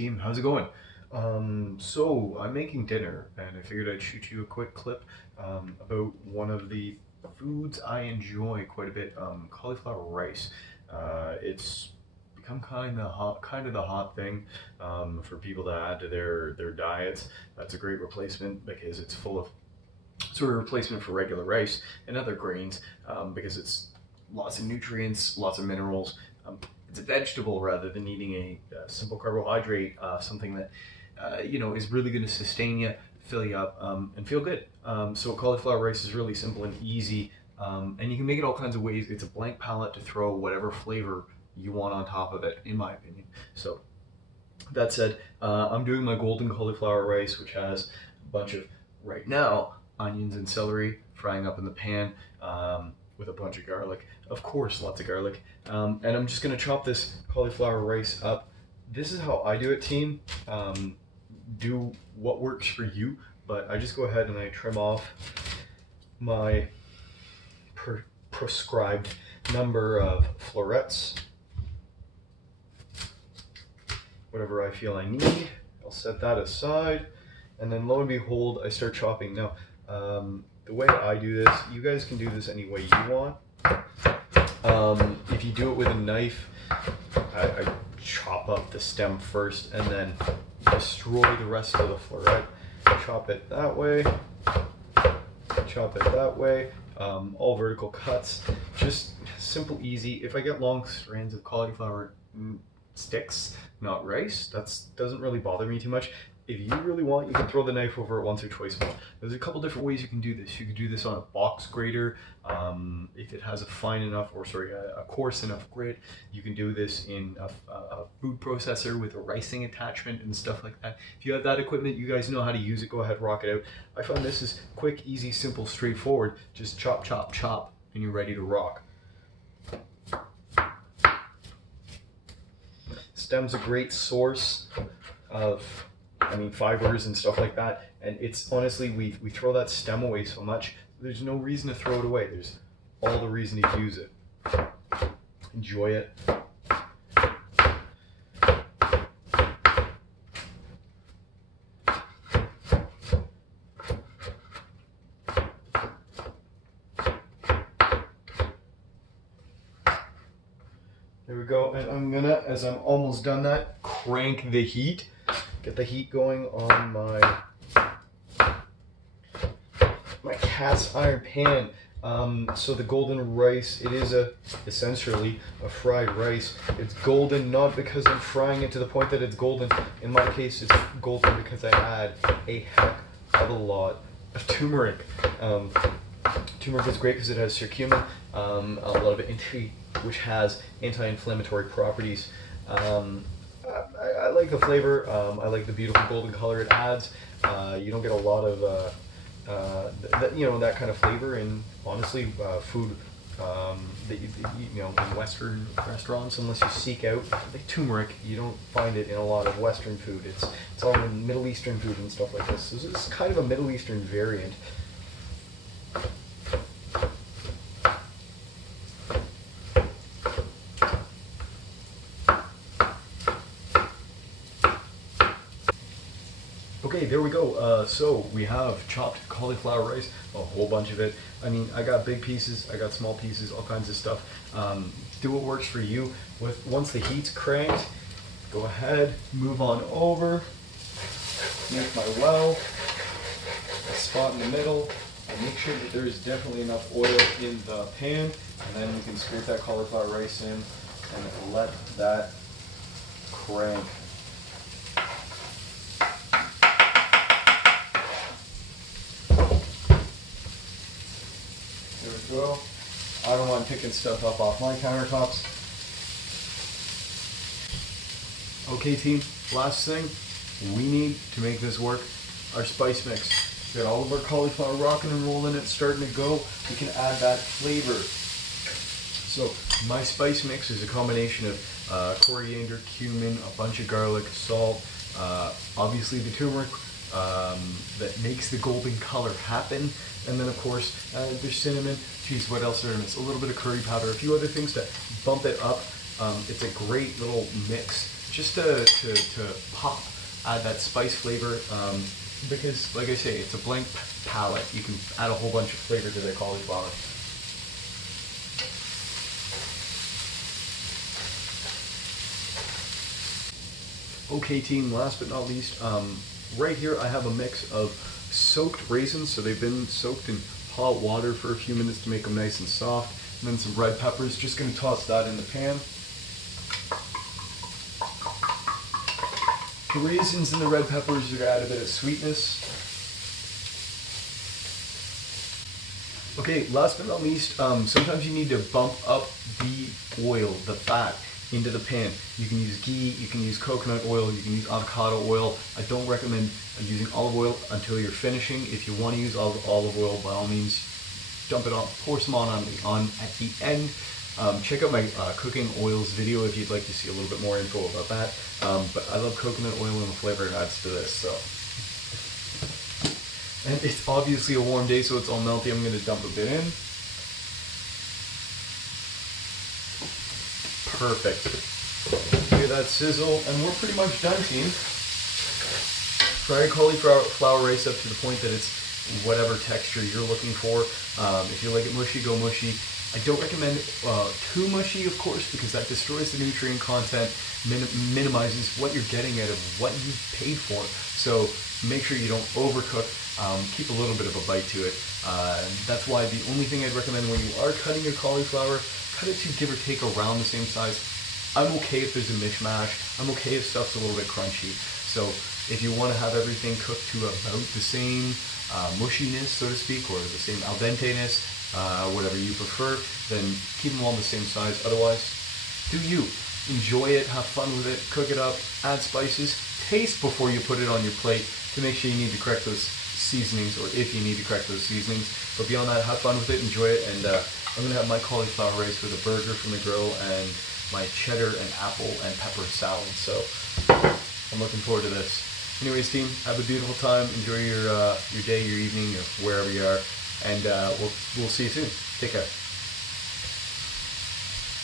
team, how's it going? So I'm making dinner and I figured I'd shoot you a quick clip about one of the foods I enjoy quite a bit, cauliflower rice. It's become kind of the hot thing for people to add to their diets. That's a great replacement because it's full of sort of replacement for regular rice and other grains because it's lots of nutrients, lots of minerals. It's a vegetable rather than eating a simple carbohydrate, something that is really going to sustain you, fill you up, and feel good. So cauliflower rice is really simple and easy, and you can make it all kinds of ways. It's a blank palette to throw whatever flavor you want on top of it, in my opinion. So that said, I'm doing my golden cauliflower rice, which has a bunch of, right now, onions and celery frying up in the pan with a bunch of garlic. Of course, lots of garlic. And I'm just gonna chop this cauliflower rice up. This is how I do it, team. Do what works for you, but I just go ahead and I trim off my prescribed number of florets. Whatever I feel I need, I'll set that aside. And then lo and behold, I start chopping. Now, the way I do this, you guys can do this any way you want. If you do it with a knife, I chop up the stem first and then destroy the rest of the floret. Chop it that way, chop it that way, all vertical cuts, just simple, easy. If I get long strands of cauliflower sticks, not rice, that doesn't really bother me too much. If you really want, you can throw the knife over it once or twice more. There's a couple different ways you can do this. You could do this on a box grater, if it has a coarse enough grit. You can do this in a food processor with a ricing attachment and stuff like that. If you have that equipment, you guys know how to use it, go ahead, rock it out. I find this is quick, easy, simple, straightforward. Just chop, chop, chop, and you're ready to rock. Stem's a great source of fibers and stuff like that, and it's honestly, we throw that stem away so much, there's no reason to throw it away. There's all the reason to use it. Enjoy it. There we go, and I'm gonna, as I'm almost done that, crank the heat. Get the heat going on my cast iron pan. So the golden rice, it is essentially a fried rice. It's golden not because I'm frying it to the point that it's golden. In my case, it's golden because I add a heck of a lot of turmeric. Turmeric is great because it has curcumin, a lot of it, which has anti-inflammatory properties. I like the flavor. I like the beautiful golden color it adds. You don't get a lot of that kind of flavor in, honestly, food that you know in Western restaurants, unless you seek out the turmeric. You don't find it in a lot of Western food. It's all in Middle Eastern food and stuff like this. So this is kind of a Middle Eastern variant. Okay, there we go. So we have chopped cauliflower rice, a whole bunch of it. I got big pieces, I got small pieces, all kinds of stuff. Do what works for you. Once the heat's cranked, go ahead, move on over, make my well, a spot in the middle, and make sure that there is definitely enough oil in the pan, and then you can scrape that cauliflower rice in and let that crank. There we go. I don't want picking stuff up off my countertops. Okay team, last thing we need to make this work, our spice mix. We got all of our cauliflower rocking and rolling, it's starting to go. We can add that flavor. So my spice mix is a combination of coriander, cumin, a bunch of garlic, salt, obviously the turmeric that makes the golden color happen. And then of course, there's cinnamon, geez, what else did I miss? A little bit of curry powder, a few other things to bump it up. It's a great little mix just to pop, add that spice flavor. Because, like I say, it's a blank palette. You can add a whole bunch of flavor to the cauliflower. Okay, team, last but not least, right here I have a mix of soaked raisins. So they've been soaked in hot water for a few minutes to make them nice and soft. And then some red peppers. Just going to toss that in the pan. The raisins and the red peppers are going to add a bit of sweetness. Okay, last but not least, sometimes you need to bump up the oil, the fat, into the pan. You can use ghee, you can use coconut oil, you can use avocado oil. I don't recommend using olive oil until you're finishing. If you want to use olive oil, by all means, dump it on, pour some on at the end. Check out my cooking oils video if you'd like to see a little bit more info about that. But I love coconut oil and the flavor it adds to this. So, and it's obviously a warm day, so it's all melty. I'm going to dump a bit in. Perfect. Hear that sizzle, and we're pretty much done, team. Fry your cauliflower rice up to the point that it's whatever texture you're looking for. If you like it mushy, go mushy. I don't recommend too mushy, of course, because that destroys the nutrient content, minimizes what you're getting out of what you paid for. So make sure you don't overcook. Keep a little bit of a bite to it. That's why the only thing I'd recommend when you are cutting your cauliflower, cut it to give or take around the same size. I'm okay if there's a mishmash. I'm okay if stuff's a little bit crunchy. So if you want to have everything cooked to about the same mushiness, so to speak, or the same al dente-ness, whatever you prefer, then keep them all the same size. Otherwise, do you. Enjoy it, have fun with it, cook it up, add spices, taste before you put it on your plate to make sure you need to correct those seasonings, or if you need to correct those seasonings. But beyond that, have fun with it, enjoy it, and I'm going to have my cauliflower rice with a burger from the grill and my cheddar and apple and pepper salad. So I'm looking forward to this. Anyways, team, have a beautiful time. Enjoy your day, your evening, or wherever you are, and we'll see you soon. Take care.